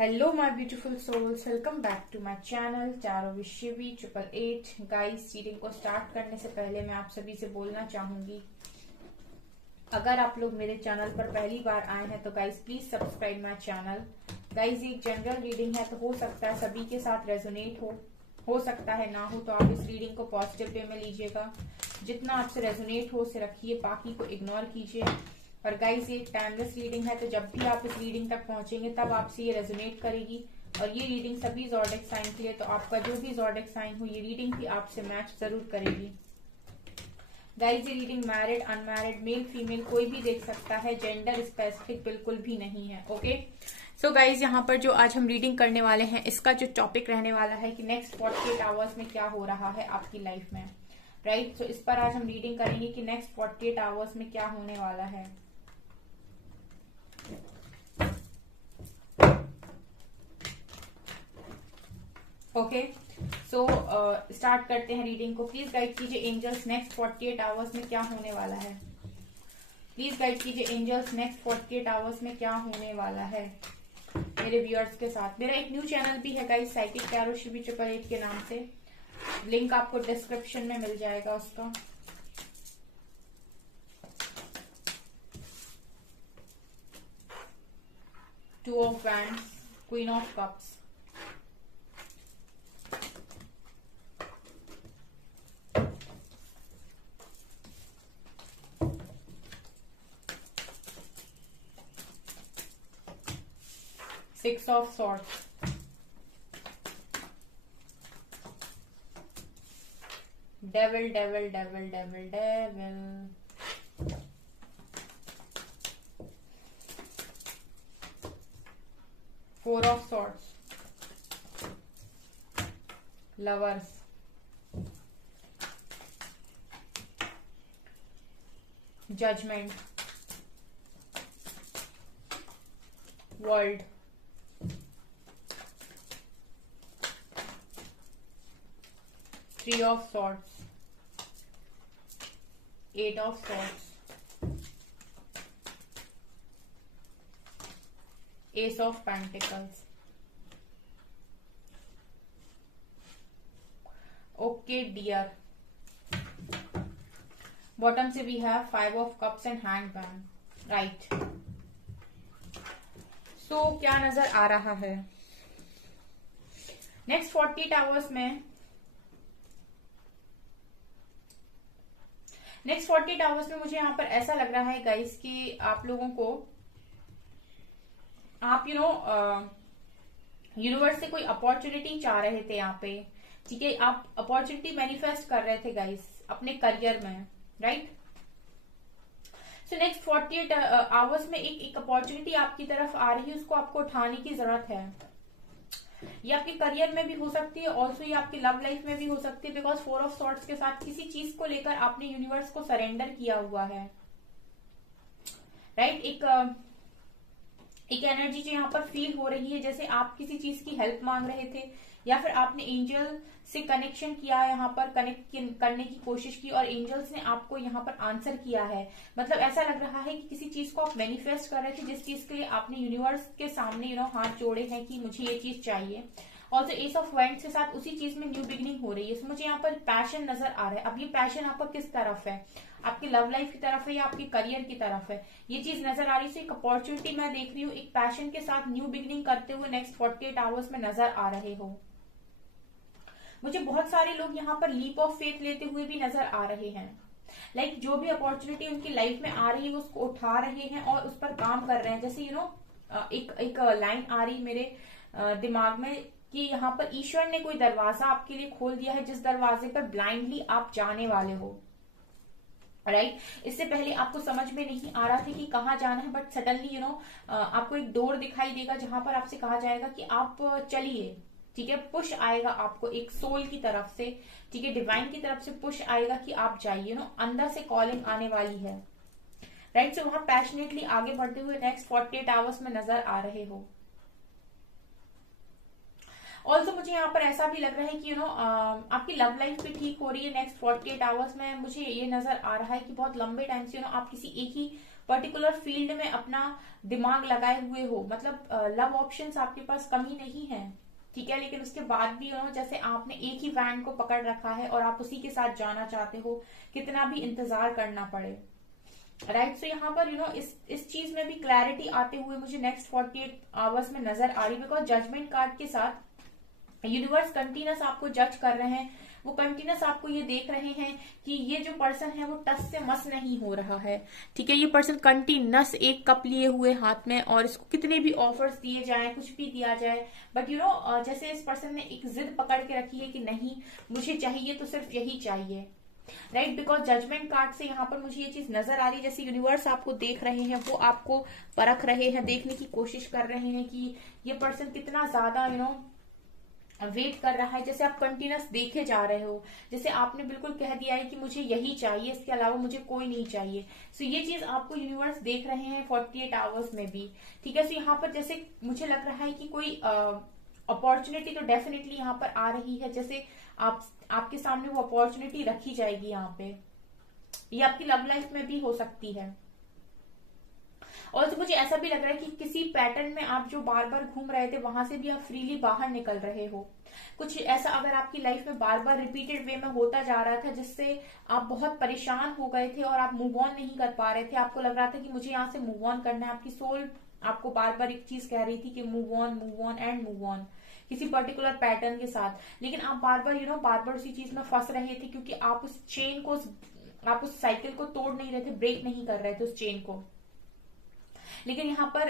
Hello my beautiful souls, welcome back to my channel चारों विश्वी 888। Guys, reading को start करने से पहले मैं आप सभी से बोलना चाहूंगी, अगर आप लोग मेरे चैनल पर पहली बार आए हैं तो guys please subscribe my channel. Guys, ये एक जनरल रीडिंग है तो हो सकता है सभी के साथ रेजोनेट हो सकता है ना हो, तो आप इस रीडिंग को पॉजिटिव वे में लीजिएगा। जितना आपसे रेजोनेट हो उसे रखिए, बाकी को इग्नोर कीजिए। और गाइस, ये टाइमलेस रीडिंग है तो जब भी आप इस रीडिंग तक पहुंचेंगे तब आपसे ये रेजोनेट करेगी। और ये रीडिंग सभी ज़ोडिएक साइन के लिए, तो आपका जो भी ज़ोडिएक साइन हो ये रीडिंग भी आपसे मैच जरूर करेगी। गाइस, ये reading married, unmarried, male female कोई भी देख सकता है, जेंडर स्पेसिफिक बिल्कुल भी नहीं है। ओके, सो गाइस, यहाँ पर जो आज हम रीडिंग करने वाले हैं इसका जो टॉपिक रहने वाला है कि नेक्स्ट 48 आवर्स में क्या हो रहा है आपकी लाइफ में, राइट। सो इस पर आज हम रीडिंग करेंगे कि नेक्स्ट 48 आवर्स में क्या होने वाला है। ओके, सो स्टार्ट करते हैं रीडिंग को। प्लीज गाइड कीजिए एंजल्स, नेक्स्ट 48 आवर्स में क्या होने वाला है। प्लीज गाइड कीजिए एंजल्स, नेक्स्ट 48 आवर्स में क्या होने वाला है मेरे व्यूअर्स के साथ। मेरा एक न्यू चैनल भी है गाइस, साइकिक टैरो शिवी 888 के नाम से। लिंक आपको डिस्क्रिप्शन में मिल जाएगा उसका। Two of wands, queen of cups, Six of Swords, Devil, Devil, Devil, Devil, Devil, Four of Swords, Lovers, Judgment, World, Three of Swords, Eight of Swords, Ace of Pentacles. Okay dear, bottom से we have Five of Cups and Hangman, right. So क्या नजर आ रहा है next 48 hours में। Next 48 hours में मुझे यहाँ पर ऐसा लग रहा है गाइस कि आप लोगों को, आप यूनिवर्स से कोई अपॉर्चुनिटी चाह रहे थे यहाँ पे, ठीक है। आप अपॉर्चुनिटी मैनिफेस्ट कर रहे थे गाइस अपने करियर में, राइट। सो नेक्स्ट 48 आवर्स में एक अपॉर्चुनिटी आपकी तरफ आ रही है, उसको आपको उठाने की जरूरत है। ये आपके करियर में भी हो सकती है, ऑल्सो ये आपकी लव लाइफ में भी हो सकती है, बिकॉज फोर ऑफ सॉर्ड्स के साथ किसी चीज को लेकर आपने यूनिवर्स को सरेंडर किया हुआ है, राइट। एक एनर्जी जो यहाँ पर फील हो रही है, जैसे आप किसी चीज की हेल्प मांग रहे थे या फिर आपने एंजल से कनेक्शन किया, यहाँ पर कनेक्ट करने की कोशिश की और एंजल्स ने आपको यहाँ पर आंसर किया है। मतलब ऐसा लग रहा है कि किसी चीज को आप मैनिफेस्ट कर रहे थे, जिस चीज के लिए आपने यूनिवर्स के सामने हाथ जोड़े हैं कि मुझे ये चीज चाहिए। और जो एस ऑफ वैंड्स के साथ उसी चीज में न्यू बिगिनिंग हो रही है। मुझे यहाँ पर पैशन नजर आ रहा है। अब ये पैशन आपका किस तरफ है, आपकी लव लाइफ की तरफ है या आपके करियर की तरफ है, ये चीज नजर आ रही है। एक अपॉर्चुनिटी मैं देख रही हूँ, एक पैशन के साथ न्यू बिगिनिंग करते हुए नेक्स्ट 48 आवर्स में नजर आ रहे हो। मुझे बहुत सारे लोग यहाँ पर लीप ऑफ फेथ लेते हुए भी नजर आ रहे हैं। लाइक जो भी अपॉर्चुनिटी उनकी लाइफ में आ रही है वो उसको उठा रहे हैं और उस पर काम कर रहे हैं। जैसे एक लाइन आ रही मेरे दिमाग में कि यहाँ पर ईश्वर ने कोई दरवाजा आपके लिए खोल दिया है, जिस दरवाजे पर ब्लाइंडली आप जाने वाले हो, राइट। इससे पहले आपको समझ में नहीं आ रहा था कि कहाँ जाना है, बट सडनली आपको एक डोर दिखाई देगा जहां पर आपसे कहा जाएगा कि आप चलिए, ठीक है। पुश आएगा आपको एक सोल की तरफ से, ठीक है, डिवाइन की तरफ से पुश आएगा कि आप जाइए, अंदर से कॉलिंग आने वाली है, राइट। सो वहां पैशनेटली आगे बढ़ते हुए नेक्स्ट 48 आवर्स में नजर आ रहे हो। ऑल्सो मुझे यहाँ पर ऐसा भी लग रहा है कि आपकी लव लाइफ भी ठीक हो रही है नेक्स्ट 48 आवर्स में। मुझे ये नजर आ रहा है कि बहुत लंबे टाइम से आप किसी एक ही पर्टिकुलर फील्ड में अपना दिमाग लगाए हुए हो, मतलब लव ऑप्शंस आपके पास कमी नहीं है, ठीक है, लेकिन उसके बाद भी जैसे आपने एक ही बैंड को पकड़ रखा है और आप उसी के साथ जाना चाहते हो, कितना भी इंतजार करना पड़े, राइट। सो यहाँ पर इस चीज में भी क्लैरिटी आते हुए मुझे नेक्स्ट 48 आवर्स में नजर आ रही, बिकॉज जजमेंट कार्ड के साथ यूनिवर्स कंटिन्यूस आपको जज कर रहे हैं, वो कंटिन्यूस आपको ये देख रहे हैं कि ये जो पर्सन है वो टस से मस नहीं हो रहा है, ठीक है। ये पर्सन कंटिन्यूस एक कप लिए हुए हाथ में, और इसको कितने भी ऑफर्स दिए जाए, कुछ भी दिया जाए, बट जैसे इस पर्सन ने एक जिद पकड़ के रखी है कि नहीं, मुझे चाहिए तो सिर्फ यही चाहिए, राइट। बिकॉज जजमेंट कार्ड से यहाँ पर मुझे ये चीज नजर आ रही है, जैसे यूनिवर्स आपको देख रहे हैं, वो आपको परख रहे हैं, देखने की कोशिश कर रहे हैं कि ये पर्सन कितना ज्यादा वेट कर रहा है। जैसे आप कंटिन्यूस देखे जा रहे हो, जैसे आपने बिल्कुल कह दिया है कि मुझे यही चाहिए, इसके अलावा मुझे कोई नहीं चाहिए। सो ये चीज आपको यूनिवर्स देख रहे हैं 48 आवर्स में भी, ठीक है। सो यहाँ पर जैसे मुझे लग रहा है कि कोई अपॉर्चुनिटी तो डेफिनेटली यहाँ पर आ रही है, जैसे आपके सामने वो अपॉर्चुनिटी रखी जाएगी यहाँ पे, ये आपकी लव लाइफ में भी हो सकती है। और तो मुझे ऐसा भी लग रहा है कि किसी पैटर्न में आप जो बार बार घूम रहे थे, वहां से भी आप फ्रीली बाहर निकल रहे हो। कुछ ऐसा अगर आपकी लाइफ में बार बार रिपीटेड वे में होता जा रहा था, जिससे आप बहुत परेशान हो गए थे और आप मूव ऑन नहीं कर पा रहे थे, आपको लग रहा था कि मुझे यहाँ से मूव ऑन करना है, आपकी सोल आपको बार बार एक चीज कह रही थी कि move on and move on, किसी पर्टिकुलर पैटर्न के साथ, लेकिन आप बार बार उसी चीज में फंस रहे थे, क्योंकि आप उस चेन को, आप उस साइकिल को तोड़ नहीं रहे थे, ब्रेक नहीं कर रहे थे उस चेन को। लेकिन यहाँ पर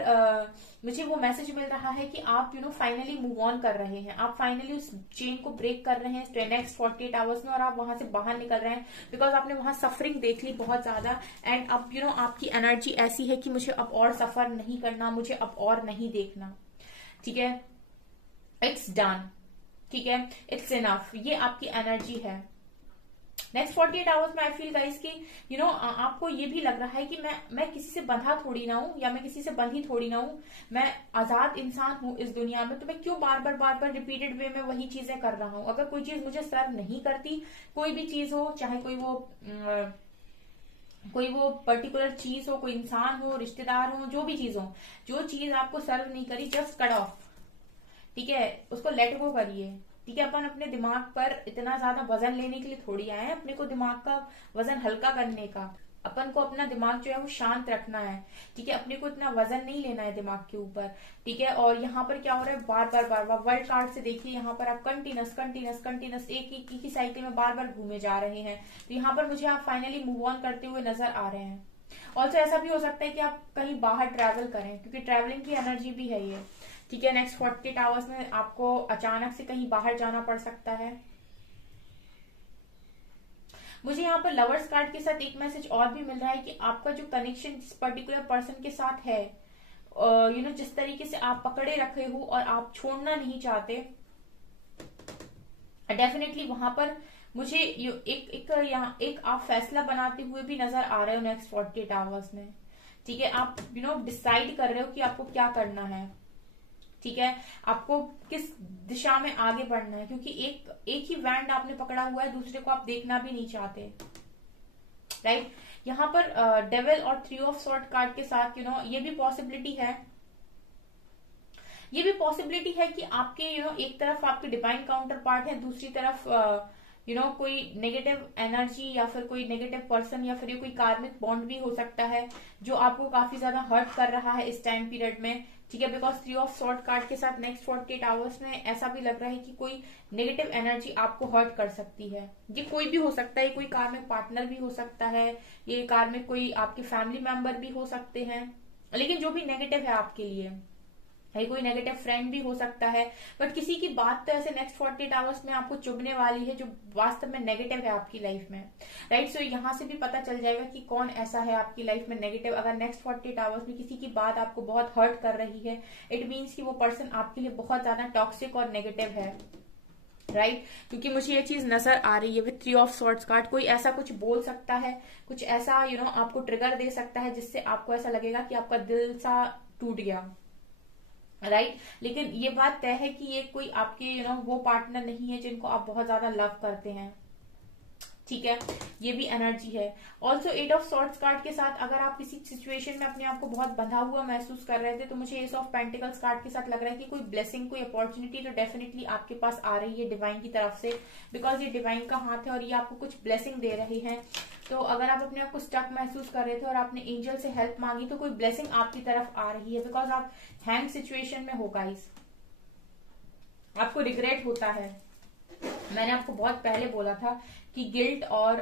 मुझे वो मैसेज मिल रहा है कि आप फाइनली मूव ऑन कर रहे हैं, आप फाइनली उस चेन को ब्रेक कर रहे हैं नेक्स्ट 48 आवर्स में, और आप वहां से बाहर निकल रहे हैं, बिकॉज आपने वहां सफरिंग देख ली बहुत ज्यादा, एंड अब आपकी एनर्जी ऐसी है कि मुझे अब और सफर नहीं करना, मुझे अब और नहीं देखना, ठीक है, इट्स डन, ठीक है, इट्स इनफ, ये आपकी एनर्जी है। नेक्स्ट 48 आवर्स में आई फील गाइस कि आपको ये भी लग रहा है कि मैं किसी से बंधा थोड़ी ना हूं, या मैं किसी से बंधी थोड़ी ना हूं, मैं आजाद इंसान हूं इस दुनिया में, तो मैं क्यों बार बार रिपीटेड वे में वही चीजें कर रहा हूं। अगर कोई चीज मुझे सर्व नहीं करती, कोई भी चीज हो, चाहे कोई वो पर्टिकुलर चीज हो, कोई इंसान हो, रिश्तेदार हो, जो भी चीज हो, जो चीज आपको सर्व नहीं करी, जस्ट कट ऑफ, ठीक है, उसको लेट गो करिए, ठीक है। अपन अपने दिमाग पर इतना ज्यादा वजन लेने के लिए थोड़ी आए हैं, अपने को दिमाग का वजन हल्का करने का, अपन को अपना दिमाग जो है वो शांत रखना है, ठीक है, अपने को इतना वजन नहीं लेना है दिमाग के ऊपर, ठीक है। और यहाँ पर क्या हो रहा है, बार बार वर्ल्ड कार्ड से देखिए, यहाँ पर आप कंटिन्यूस एक ही साइकिल में बार बार घूमे जा रहे हैं, तो यहाँ पर मुझे आप फाइनली मूव ऑन करते हुए नजर आ रहे हैं। ऑल्सो ऐसा भी हो सकता है कि आप कहीं बाहर ट्रैवल करें, क्योंकि ट्रैवलिंग की एनर्जी भी है ये, ठीक है। नेक्स्ट 48 आवर्स में आपको अचानक से कहीं बाहर जाना पड़ सकता है। मुझे यहाँ पर लवर्स कार्ड के साथ एक मैसेज और भी मिल रहा है कि आपका जो कनेक्शन जिस पर्टिकुलर पर्सन के साथ है, जिस तरीके से आप पकड़े रखे हो और आप छोड़ना नहीं चाहते, डेफिनेटली वहां पर मुझे एक आप फैसला बनाते हुए भी नजर आ रहे हो नेक्स्ट 48 आवर्स में, ठीक है। आप डिसाइड कर रहे हो कि आपको क्या करना है, ठीक है, आपको किस दिशा में आगे बढ़ना है, क्योंकि एक ही बैंड आपने पकड़ा हुआ है, दूसरे को आप देखना भी नहीं चाहते, राइट। यहाँ पर डेविल और 3 ऑफ सॉर्ड कार्ड के साथ ये भी पॉसिबिलिटी है कि आपके एक तरफ आपके डिवाइन काउंटर पार्ट है, दूसरी तरफ कोई नेगेटिव एनर्जी या फिर कोई नेगेटिव पर्सन या फिर कोई कार्मिक बॉन्ड भी हो सकता है, जो आपको काफी ज्यादा हर्ट कर रहा है इस टाइम पीरियड में, ठीक है। बिकॉज 3 ऑफ सॉर्ड कार्ड के साथ नेक्स्ट 48 आवर्स में ऐसा भी लग रहा है कि कोई नेगेटिव एनर्जी आपको हर्ट कर सकती है। ये कोई भी हो सकता है, कोई कार्मिक पार्टनर भी हो सकता है, ये कार्मिक कोई आपके फैमिली मेंबर भी हो सकते हैं, लेकिन जो भी नेगेटिव है आपके लिए, कोई नेगेटिव फ्रेंड भी हो सकता है, बट किसी की बात तो ऐसे नेक्स्ट 48 आवर्स में आपको चुभने वाली है जो वास्तव में नेगेटिव है आपकी लाइफ में, राइट। सो यहाँ से भी पता चल जाएगा कि कौन ऐसा है आपकी लाइफ में नेगेटिव। अगर नेक्स्ट 48 आवर्स में किसी की बात आपको बहुत हर्ट कर रही है, इट मीन्स कि वो पर्सन आपके लिए बहुत ज्यादा टॉक्सिक और नेगेटिव है, राइट। क्योंकि मुझे ये चीज नजर आ रही है विद 3 ऑफ सॉर्ड्स कार्ड, कोई ऐसा कुछ बोल सकता है, कुछ ऐसा आपको ट्रिगर दे सकता है, जिससे आपको ऐसा लगेगा कि आपका दिल सा टूट गया, राइट। लेकिन ये बात तय है कि ये कोई आपके वो पार्टनर नहीं है जिनको आप बहुत ज्यादा लव करते हैं, ठीक है, ये भी एनर्जी है। ऑल्सो 8 ऑफ सॉर्ड्स कार्ड के साथ अगर आप किसी सिचुएशन में अपने आप को बहुत बंधा हुआ महसूस कर रहे थे, तो मुझे एस ऑफ पेंटिकल्स कार्ड के साथ लग रहा है कि कोई ब्लेसिंग, कोई अपॉर्चुनिटी तो डेफिनेटली आपके पास आ रही है डिवाइन की तरफ से, बिकॉज ये डिवाइन का हाथ है और ये आपको कुछ ब्लेसिंग दे रही है। तो अगर आप अपने आप को स्टक महसूस कर रहे थे और आपने एंजल से हेल्प मांगी, तो कोई ब्लेसिंग आपकी तरफ आ रही है, बिकॉज आप हैंग सिचुएशन में हो गाइस। आपको रिग्रेट होता है। मैंने आपको बहुत पहले बोला था कि गिल्ट और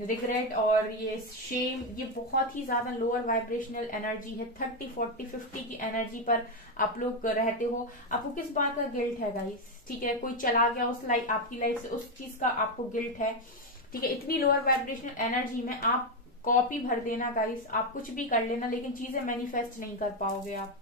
रिग्रेट और ये शेम, ये बहुत ही ज्यादा लोअर वाइब्रेशनल एनर्जी है। 30, 40, 50 की एनर्जी पर आप लोग रहते हो। आपको किस बात का गिल्ट है गाइस? ठीक है, कोई चला गया उस लाइफ, आपकी लाइफ से, उस चीज का आपको गिल्ट है। ठीक है, इतनी लोअर वाइब्रेशनल एनर्जी में आप कॉपी भर देना गाइस, आप कुछ भी कर लेना, लेकिन चीजें मैनिफेस्ट नहीं कर पाओगे आप।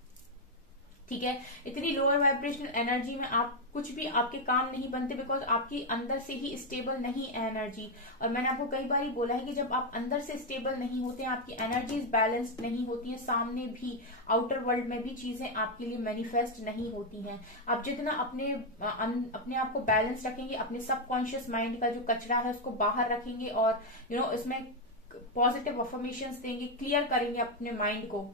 ठीक है, इतनी लोअर वाइब्रेशनल एनर्जी में आप कुछ भी, आपके काम नहीं बनते, बिकॉज आपकी अंदर से ही स्टेबल नहीं है एनर्जी। और मैंने आपको कई बार बोला है कि जब आप अंदर से स्टेबल नहीं होते हैं, आपकी एनर्जीज बैलेंस्ड नहीं होती है, सामने भी आउटर वर्ल्ड में भी चीजें आपके लिए मैनिफेस्ट नहीं होती हैं। आप जितना अपने आप को बैलेंस रखेंगे, अपने सबकॉन्शियस माइंड का जो कचरा है उसको बाहर रखेंगे और इसमें पॉजिटिव अफर्मेशंस देंगे, क्लियर करेंगे अपने माइंड को।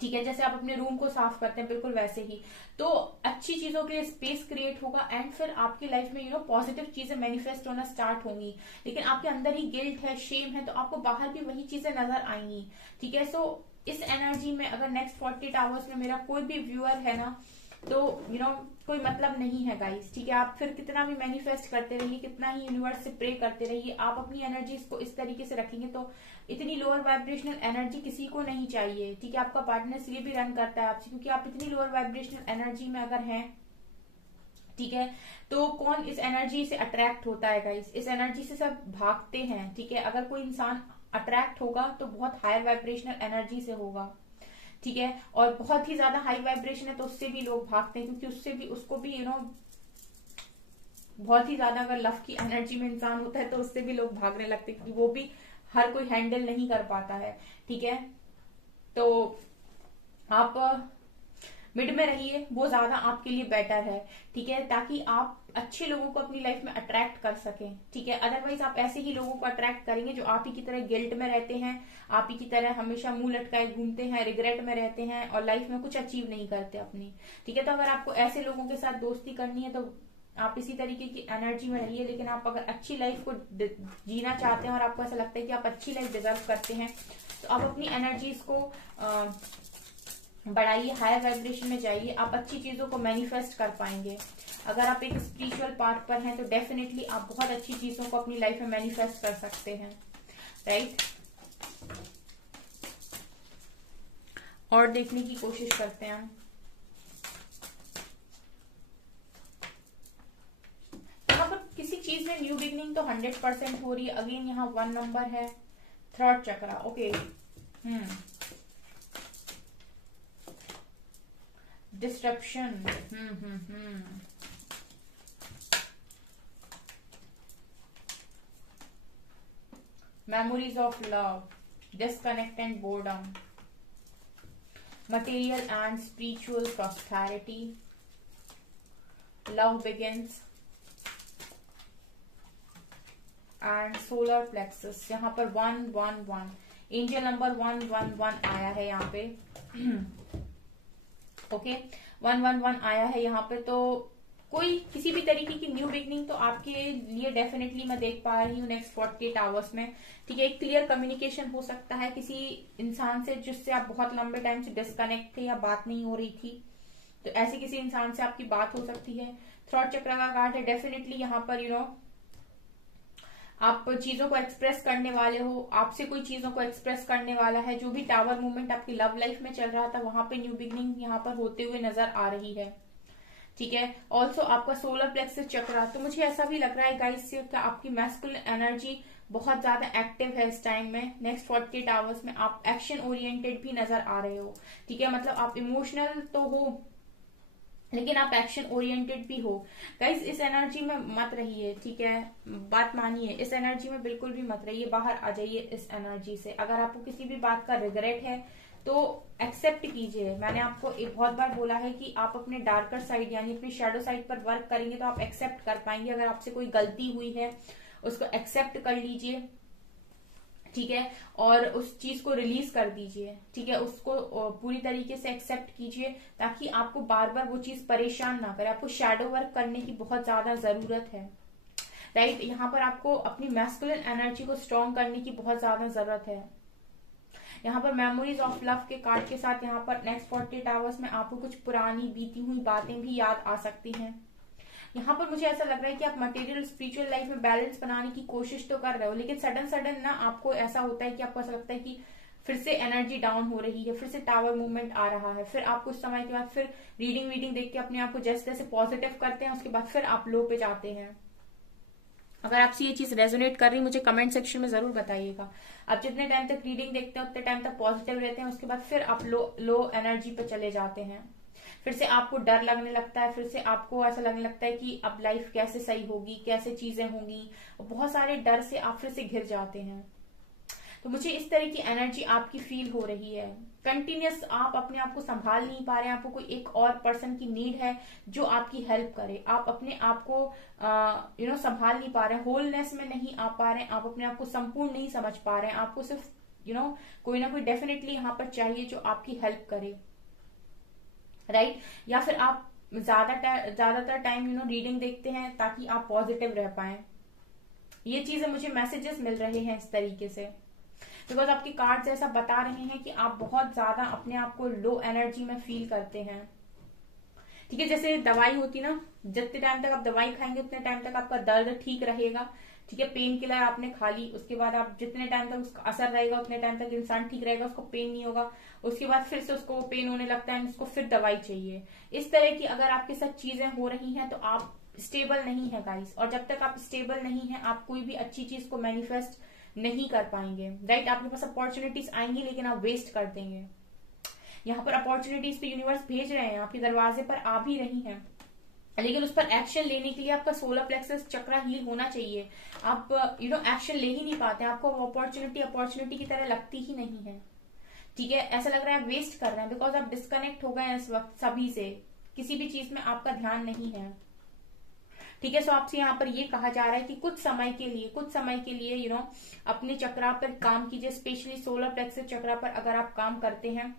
ठीक है, जैसे आप अपने रूम को साफ करते हैं, बिल्कुल वैसे ही तो अच्छी चीजों के लिए स्पेस क्रिएट होगा एंड फिर आपकी लाइफ में पॉजिटिव चीजें मैनिफेस्ट होना स्टार्ट होंगी। लेकिन आपके अंदर ही गिल्ट है, शेम है, तो आपको बाहर भी वही चीजें नजर आएंगी। ठीक है, सो इस एनर्जी में अगर नेक्स्ट 48 आवर्स में मेरा कोई भी व्यूअर है ना, तो कोई मतलब नहीं है गाइस। ठीक है, आप फिर कितना भी मैनिफेस्ट करते रहिए, कितना ही यूनिवर्स से प्रे करते रहिए, आप अपनी एनर्जीज को इस तरीके से रखेंगे तो इतनी लोअर वाइब्रेशनल एनर्जी किसी को नहीं चाहिए। ठीक है, आपका पार्टनर इसलिए भी रन करता है आपसे क्योंकि आप इतनी लोअर वाइब्रेशनल एनर्जी में अगर हैं। ठीक है, तो कौन इस एनर्जी से अट्रैक्ट होता है गाइस? इस एनर्जी से सब भागते हैं। ठीक है, अगर कोई इंसान अट्रैक्ट होगा तो बहुत हायर वाइब्रेशनल एनर्जी से होगा। ठीक है, और बहुत ही ज्यादा हाई वाइब्रेशन है तो उससे भी लोग भागते हैं, क्योंकि उससे भी, उसको भी बहुत ही ज्यादा अगर लव की एनर्जी में इंसान होता है तो उससे भी लोग भागने लगते हैं, क्योंकि वो भी हर कोई हैंडल नहीं कर पाता है। ठीक है, तो आप मिड में रहिए, वो ज्यादा आपके लिए बेटर है। ठीक है, ताकि आप अच्छे लोगों को अपनी लाइफ में अट्रैक्ट कर सकें। ठीक है, अदरवाइज आप ऐसे ही लोगों को अट्रैक्ट करेंगे जो आप ही की तरह गिल्ट में रहते हैं, आप ही की तरह हमेशा मुंह लटकाए घूमते हैं, रिग्रेट में रहते हैं और लाइफ में कुछ अचीव नहीं करते अपनी। ठीक है, तो अगर आपको ऐसे लोगों के साथ दोस्ती करनी है तो आप इसी तरीके की एनर्जी में रहिए। लेकिन आप अगर अच्छी लाइफ को जीना चाहते हैं और आपको ऐसा लगता है कि आप अच्छी लाइफ डिजर्व करते हैं, तो आप अपनी एनर्जीज को बढ़ाइए, हायर वाइब्रेशन में जाइए, आप अच्छी चीजों को मैनिफेस्ट कर पाएंगे। अगर आप एक स्पिरिचुअल पाथ पर हैं तो डेफिनेटली आप बहुत अच्छी चीजों को अपनी लाइफ में मैनिफेस्ट कर सकते हैं। राइट, और देखने की कोशिश करते हैं हम। यहाँ पर किसी चीज में न्यू बिगनिंग तो 100% हो रही है। अगेन यहाँ 1 नंबर है, third chakra. Okay, disruption, memories of love, disconnect and boredom, material and spiritual prosperity, love begins and solar plexus। यहाँ पर 111 एंजल नंबर 111 आया है यहाँ पे। ओके, 111 आया है यहाँ पे। तो कोई किसी भी तरीके की न्यू बिगनिंग तो आपके लिए डेफिनेटली मैं देख पा रही हूँ नेक्स्ट 48 आवर्स में। ठीक है, एक क्लियर कम्युनिकेशन हो सकता है किसी इंसान से जिससे आप बहुत लंबे टाइम से डिस्कनेक्ट थे या बात नहीं हो रही थी, तो ऐसे किसी इंसान से आपकी बात हो सकती है। थर्ड चक्र का कार्ड है, डेफिनेटली यहाँ पर आप चीजों को एक्सप्रेस करने वाले हो, आपसे कोई चीजों को एक्सप्रेस करने वाला है। जो भी टावर मूवमेंट आपकी लव लाइफ में चल रहा था वहां पे न्यू बिगनिंग यहाँ पर होते हुए नजर आ रही है। ठीक है, ऑल्सो आपका सोलर प्लेक्सस चक्र, तो मुझे ऐसा भी लग रहा है गाइस कि आपकी मैस्कुलिन एनर्जी बहुत ज्यादा एक्टिव है इस टाइम में। नेक्स्ट 48 आवर्स में आप एक्शन ओरिएंटेड भी नजर आ रहे हो। ठीक है, मतलब आप इमोशनल तो हो लेकिन आप एक्शन ओरिएंटेड भी हो। गाइस, इस एनर्जी में मत रहिए। ठीक है, बात मानिए, इस एनर्जी में बिल्कुल भी मत रहिए, बाहर आ जाइए इस एनर्जी से। अगर आपको किसी भी बात का रिग्रेट है तो एक्सेप्ट कीजिए। मैंने आपको एक बहुत बार बोला है कि आप अपने डार्कर साइड यानी अपनी शैडो साइड पर वर्क करेंगे तो आप एक्सेप्ट कर पाएंगे। अगर आपसे कोई गलती हुई है उसको एक्सेप्ट कर लीजिए, ठीक है, और उस चीज को रिलीज कर दीजिए, ठीक है, उसको पूरी तरीके से एक्सेप्ट कीजिए ताकि आपको बार बार वो चीज परेशान ना करे। आपको शैडो वर्क करने की बहुत ज्यादा जरूरत है, राइट। यहाँ पर आपको अपनी मैस्कुलिन एनर्जी को स्ट्रॉन्ग करने की बहुत ज्यादा जरूरत है। यहाँ पर मेमोरीज ऑफ लव के कार्ड के साथ यहाँ पर नेक्स्ट 48 आवर्स में आपको कुछ पुरानी बीती हुई बातें भी याद आ सकती हैं। यहाँ पर मुझे ऐसा लग रहा है कि आप मटेरियल स्पिरिचुअल लाइफ में बैलेंस बनाने की कोशिश तो कर रहे हो, लेकिन सडन ना आपको ऐसा होता है कि आपको ऐसा लगता है कि फिर से एनर्जी डाउन हो रही है, फिर से टावर मूवमेंट आ रहा है, फिर आप कुछ समय के बाद फिर रीडिंग देख के अपने आप को जैसे जैसे पॉजिटिव करते हैं, उसके बाद फिर आप लो पे जाते हैं। अगर आपसे ये चीज रेजोनेट कर रही मुझे कमेंट सेक्शन में जरूर बताइएगा। आप जितने टाइम तक रीडिंग देखते हैं उतने टाइम तक पॉजिटिव रहते हैं, उसके बाद फिर आप लो एनर्जी पे चले जाते हैं, फिर से आपको डर लगने लगता है, फिर से आपको ऐसा लगने लगता है कि अब लाइफ कैसे सही होगी, कैसे चीजें होंगी, और बहुत सारे डर से आप फिर से घिर जाते हैं। तो मुझे इस तरह की एनर्जी आपकी फील हो रही है। कंटिन्यूस आप अपने आप को संभाल नहीं पा रहे हैं, आपको कोई एक और पर्सन की नीड है जो आपकी हेल्प करे। आप अपने आप को संभाल नहीं पा रहे हैं, होलनेस में नहीं आ पा रहे हैं, आप अपने आप को संपूर्ण नहीं समझ पा रहे हैं। आपको सिर्फ कोई ना कोई डेफिनेटली यहाँ पर चाहिए जो आपकी हेल्प करे, राइट। या फिर आप ज्यादातर टाइम रीडिंग देखते हैं ताकि आप पॉजिटिव रह पाए। ये चीजें मुझे मैसेजेस मिल रहे हैं इस तरीके से, बिकॉज आपके कार्ड्स ऐसा बता रहे हैं कि आप बहुत ज्यादा अपने आप को लो एनर्जी में फील करते हैं, ठीक है। जैसे दवाई होती ना, जितने टाइम तक आप दवाई खाएंगे उतने टाइम तक आपका दर्द ठीक रहेगा, ठीक है। पेन किलर आपने खा ली, उसके बाद आप जितने टाइम तक उसका असर रहेगा उतने टाइम तक इंसान ठीक रहेगा, उसको पेन नहीं होगा, उसके बाद फिर से उसको पेन होने लगता है, उसको फिर दवाई चाहिए। इस तरह की अगर आपके साथ चीजें हो रही हैं तो आप स्टेबल नहीं है गाइस, और जब तक आप स्टेबल नहीं है आप कोई भी अच्छी चीज को मैनिफेस्ट नहीं कर पाएंगे, राइट। आपके पास अपॉर्चुनिटीज आएंगी लेकिन आप वेस्ट कर देंगे। यहाँ पर अपॉर्चुनिटीज तो यूनिवर्स भेज रहे हैं, आपके दरवाजे पर आ भी रही हैं, लेकिन उस पर एक्शन लेने के लिए आपका सोलर प्लेक्सस चक्र हील होना चाहिए। आप एक्शन ले ही नहीं पाते, आपको अपॉर्चुनिटी की तरह लगती ही नहीं है, ठीक है। ऐसा लग रहा है वेस्ट कर रहे हैं, बिकॉज आप डिस्कनेक्ट हो गए हैं इस वक्त सभी से, किसी भी चीज में आपका ध्यान नहीं है, ठीक है। सो आपसे यहाँ पर ये कहा जा रहा है कि कुछ समय के लिए अपने चक्रा पर काम कीजिए, स्पेशली सोलर प्लेक्सस चक्रा पर अगर आप काम करते हैं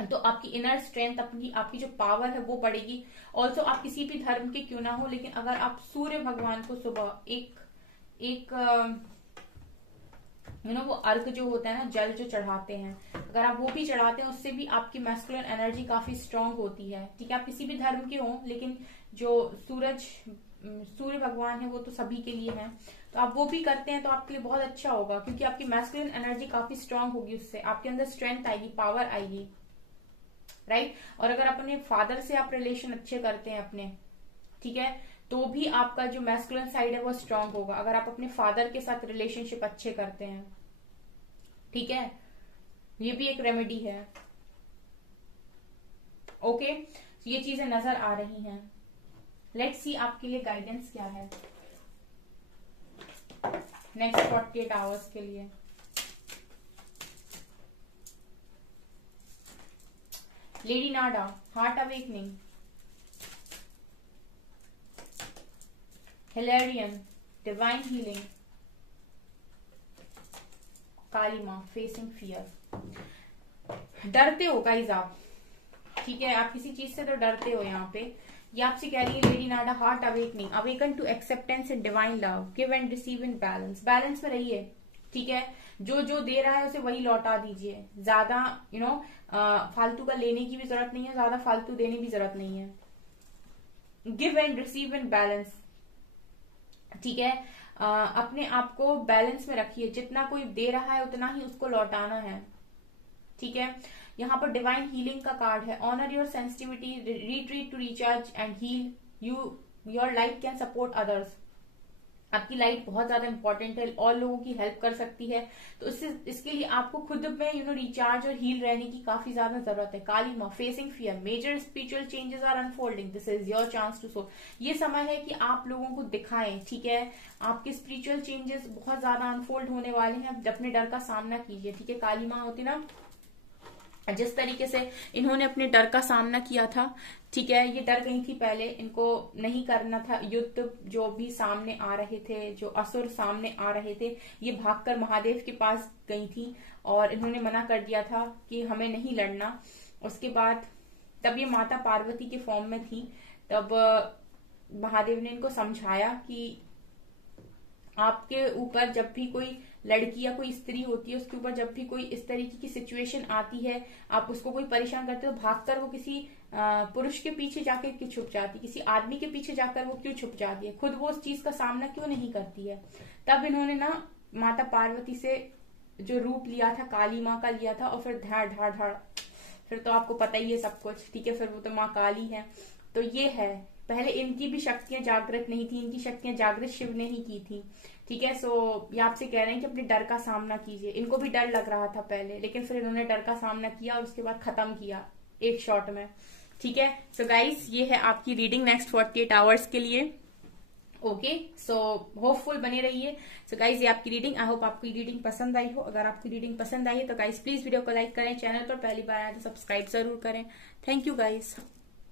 तो आपकी इनर स्ट्रेंथ, आपकी जो पावर है वो बढ़ेगी। ऑल्सो आप किसी भी धर्म के क्यों ना हो, लेकिन अगर आप सूर्य भगवान को सुबह एक वो अर्घ जो होता है ना, जल जो चढ़ाते हैं, अगर आप वो भी चढ़ाते हैं उससे भी आपकी मैस्कुलिन एनर्जी काफी स्ट्रांग होती है, ठीक है। आप किसी भी धर्म के हो, लेकिन जो सूर्य भगवान है वो तो सभी के लिए है, तो आप वो भी करते हैं तो आपके लिए बहुत अच्छा होगा, क्योंकि आपकी मैस्कुलिन एनर्जी काफी स्ट्रांग होगी, उससे आपके अंदर स्ट्रेंथ आएगी, पावर आएगी, राइट। और अगर अपने फादर से आप रिलेशन अच्छे करते हैं अपने, ठीक है, तो भी आपका जो मैस्कुलिन साइड है वो स्ट्रांग होगा, अगर आप अपने फादर के साथ रिलेशनशिप अच्छे करते हैं, ठीक है। ये भी एक रेमेडी है, ओके। ये चीजें नजर आ रही हैं। लेट्स सी आपके लिए गाइडेंस क्या है नेक्स्ट 48 आवर्स के लिए। Lady Nada, heart awakening, Hilarion, divine healing, Kali मां, फेसिंग फियर। डरते हो गाइस आप, ठीक है, आप किसी चीज से तो डरते हो। यहाँ पे ये आपसे कह रही है lady Nada, heart awakening, awaken to acceptance and divine love, give and receive in balance. Balance में रहिए, ठीक है। जो दे रहा है उसे वही लौटा दीजिए, ज्यादा फालतू का लेने की भी जरूरत नहीं है, ज्यादा फालतू देने की जरूरत नहीं है। Give and receive in balance, ठीक है। अपने आप को बैलेंस में रखिए, जितना कोई दे रहा है उतना ही उसको लौटाना है, ठीक है। यहाँ पर डिवाइन हीलिंग का कार्ड है, honour your sensitivity, retreat to recharge and heal you, your light can support others. आपकी लाइट बहुत ज्यादा इंपॉर्टेंट है, और लोगों की हेल्प कर सकती है, तो इसके लिए आपको खुद में रिचार्ज और हील रहने की काफी ज्यादा जरूरत है। काली मां, facing fear, major spiritual changes are unfolding, this is your chance to show. ये समय है कि आप लोगों को दिखाएं, ठीक है। आपके स्पिरिचुअल चेंजेस बहुत ज्यादा अनफोल्ड होने वाले हैं, अपने डर का सामना कीजिए, ठीक है। काली मां होती ना, जिस तरीके से इन्होंने अपने डर का सामना किया था, ठीक है, ये डर गई थी पहले, इनको नहीं करना था युद्ध, जो भी सामने आ रहे थे, जो असुर सामने आ रहे थे, ये भागकर महादेव के पास गई थी और इन्होंने मना कर दिया था कि हमें नहीं लड़ना। उसके बाद तब ये माता पार्वती के फॉर्म में थी, तब महादेव ने इनको समझाया कि आपके ऊपर जब भी कोई लड़की या कोई स्त्री होती है, उसके ऊपर जब भी कोई इस तरीके की सिचुएशन आती है, आप उसको कोई परेशान करते हो, भागकर वो किसी पुरुष के पीछे जाकर क्यों छुप जाती, किसी आदमी के पीछे जाकर वो क्यों छुप जाती है, खुद वो उस चीज का सामना क्यों नहीं करती है। तब इन्होंने ना माता पार्वती से जो रूप लिया था, काली माँ का लिया था, और फिर धाड़ धाड़ धाड़, फिर तो आपको पता ही है सब कुछ, ठीक है, फिर वो तो माँ काली है। तो ये है, पहले इनकी भी शक्तियां जागृत नहीं थी, इनकी शक्तियां जागृत शिव ने ही की थी, ठीक है। सो ये आपसे कह रहे हैं कि अपने डर का सामना कीजिए। इनको भी डर लग रहा था पहले, लेकिन फिर इन्होंने डर का सामना किया और उसके बाद खत्म किया एक शॉट में, ठीक है। सो गाइस, ये है आपकी रीडिंग नेक्स्ट 48 आवर्स के लिए। ओके, सो होपफुल बने रहिए। सो गाइज, ये आपकी रीडिंग, आई होप आपको ये रीडिंग पसंद आई हो। अगर आपकी रीडिंग पसंद आई है तो गाइज प्लीज वीडियो को लाइक करें, चैनल पर पहली बार आए तो सब्सक्राइब जरूर करें। Thank you guys.